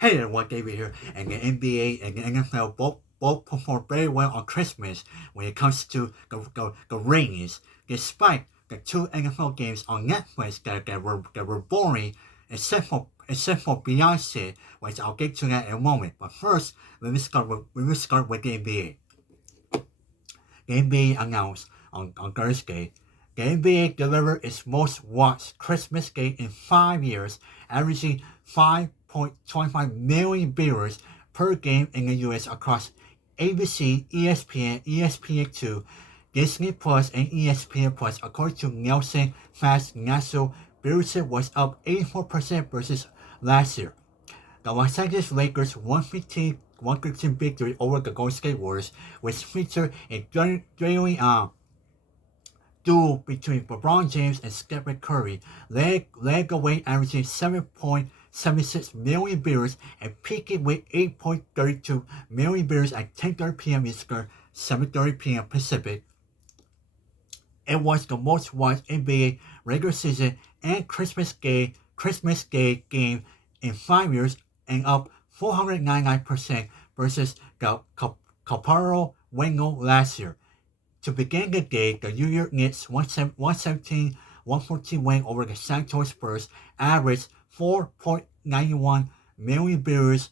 Hey everyone, David here, and the NBA and the NFL both perform very well on Christmas when it comes to the ratings. Despite the two NFL games on Netflix that were boring, except for Beyonce, which I'll get to that in a moment. But first, let me start with the NBA. The NBA announced on Thursday the NBA delivered its most watched Christmas game in 5 years, averaging 5.25 million viewers per game in the US across ABC, ESPN, ESPN2, Disney Plus, and ESPN Plus. According to Nielsen Fast National, viewership was up 84% versus last year. The Los Angeles Lakers 113 victory over the Golden State Warriors, which featured a duel between LeBron James and Stephen Curry, led away averaging 7.76 million viewers and peaking with 8.32 million viewers at 10:30 p.m. Eastern, 7:30 p.m. Pacific. It was the most watched NBA regular season and Christmas Day game in 5 years and up 499% versus the comparable window last year. To begin the day, the New York Knicks 117-114 win over the San Antonio Spurs averaged 4.91 million viewers,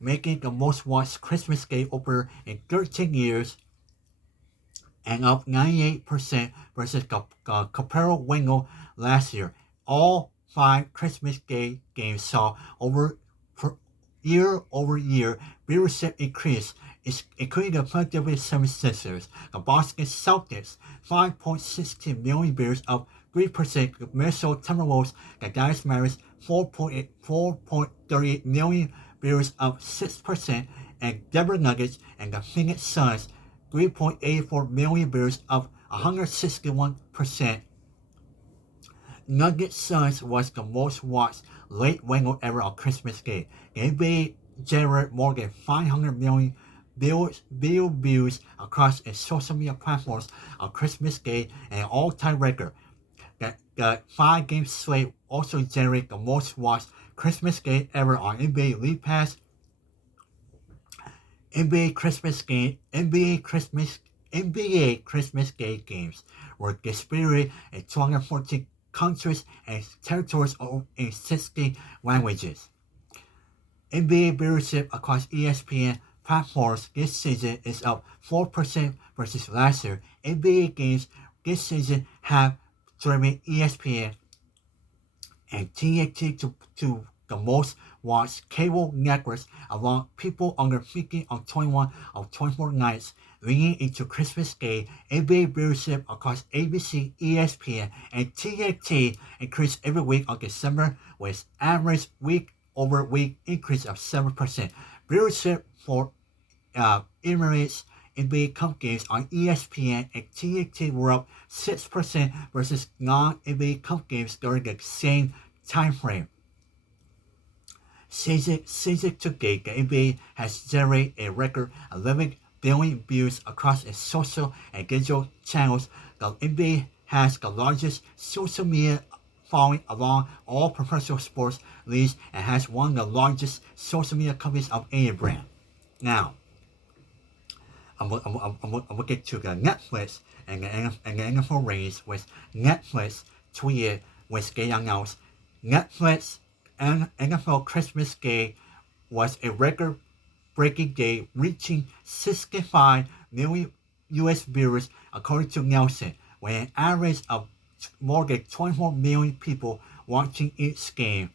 making the most watched Christmas game opener in 13 years and up 98% versus the comparable window last year. All five Christmas Day games saw year-over-year viewership increase, including the Philadelphia 76ers, the Boston Celtics, 5.16 million viewers, up 3%, the Minnesota Timberwolves, the Dallas Mavericks, 4.38 million viewers, up 6%, and Denver Nuggets and the Phoenix Suns, 3.84 million viewers, up 161%. Nuggets Suns was the most watched late window ever on Christmas Day. The NBA generated more than 500 million video views across its social media platforms on Christmas Day, an all-time record. The five-game slate also generated the most watched Christmas game ever on NBA League Pass. NBA Christmas Day games were distributed in 214 countries and territories in 60 languages. NBA viewership across ESPN platforms this season is up 4% versus last year. NBA games this season have driven ESPN and TNT to the most watched cable networks among people under 50 on 21 of 24 nights leading into Christmas Day. NBA viewership across ABC, ESPN, and TNT increased every week on December with average week-over-week increase of 7%. Viewership for Emirates NBA Cup games on ESPN and TNT were up 6% versus non-NBA Cup games during the same time frame. Season to date, the NBA has generated a record 11 billion views across its social and digital channels. The NBA has the largest social media following among all professional sports leagues and has one of the largest social media companies of any brand. Now, I'm gonna get to the Netflix and the NFL ratings with Netflix tweeted with they announced Netflix and NFL Christmas Day was a record-breaking day, reaching 65 million U.S. viewers according to Nielsen, with an average of more than 24 million people watching each game.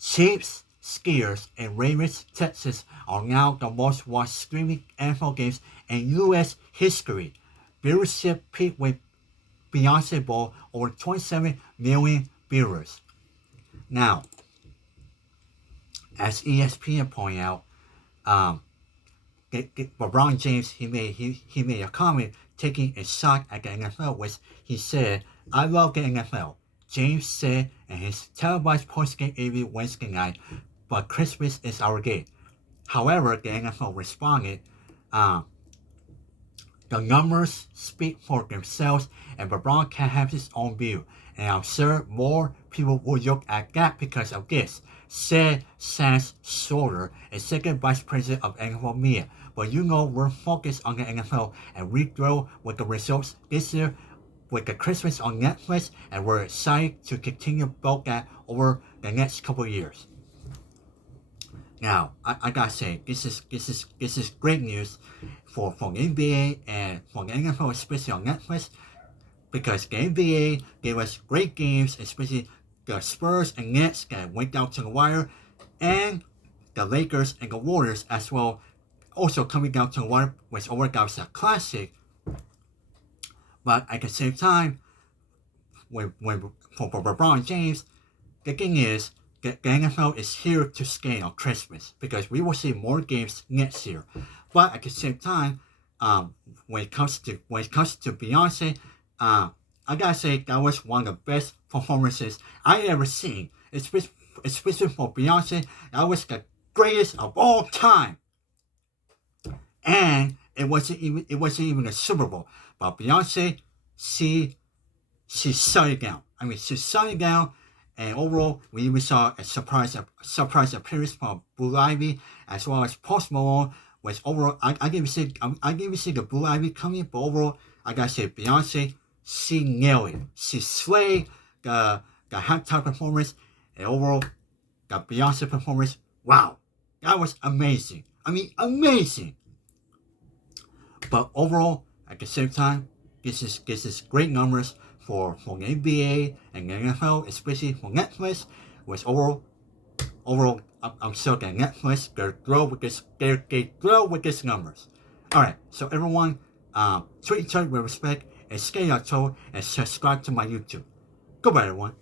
Chiefs, Skiers, and Ravens, Texas are now the most watched streaming NFL games in U.S. history. Viewership peaked with Beyonce Bowl over 27 million viewers. Now, as ESPN pointed out, LeBron James he made a comment taking a shot at the NFL, which he said, "I love the NFL." James said in his televised postgame interview Wednesday night, "But Christmas is our day." However, the NFL responded, "The numbers speak for themselves, and LeBron can have his own view, and I'm sure more people will look at that because of this, said Sans Soler, executive vice president of NFL Media. But we're focused on the NFL and we grow with the results this year with the Christmas on Netflix, and we're excited to continue build that over the next couple of years. Now, I gotta say, this is great news for the NBA and for the NFL, especially on Netflix, because the NBA gave us great games, especially the Spurs and Nets that went down to the wire, and the Lakers and the Warriors as well, also coming down to the wire, which over that was a classic. But at the same time, for LeBron James, the thing is, the NFL is here to stay on Christmas because we will see more games next year. But at the same time, when it comes to Beyonce, I gotta say that was one of the best performances I ever seen. Especially for Beyonce, that was the greatest of all time. And it wasn't even a Super Bowl. But Beyonce, she shut it down. She shut it down. And overall, we even saw a surprise appearance from Blue Ivy as well as Post Malone. Which overall, I didn't see the Blue Ivy coming, but overall, I gotta say Beyonce, she nailed it. She slayed the halftime performance, and overall, the Beyonce performance. Wow, that was amazing. Amazing. But overall, at the same time, this is great numbers for the NBA and the NFL, especially for Netflix. Which overall, I'm sure that Netflix they grow with these numbers. All right, so everyone, treat each other with respect and stay out and subscribe to my YouTube. Goodbye, everyone.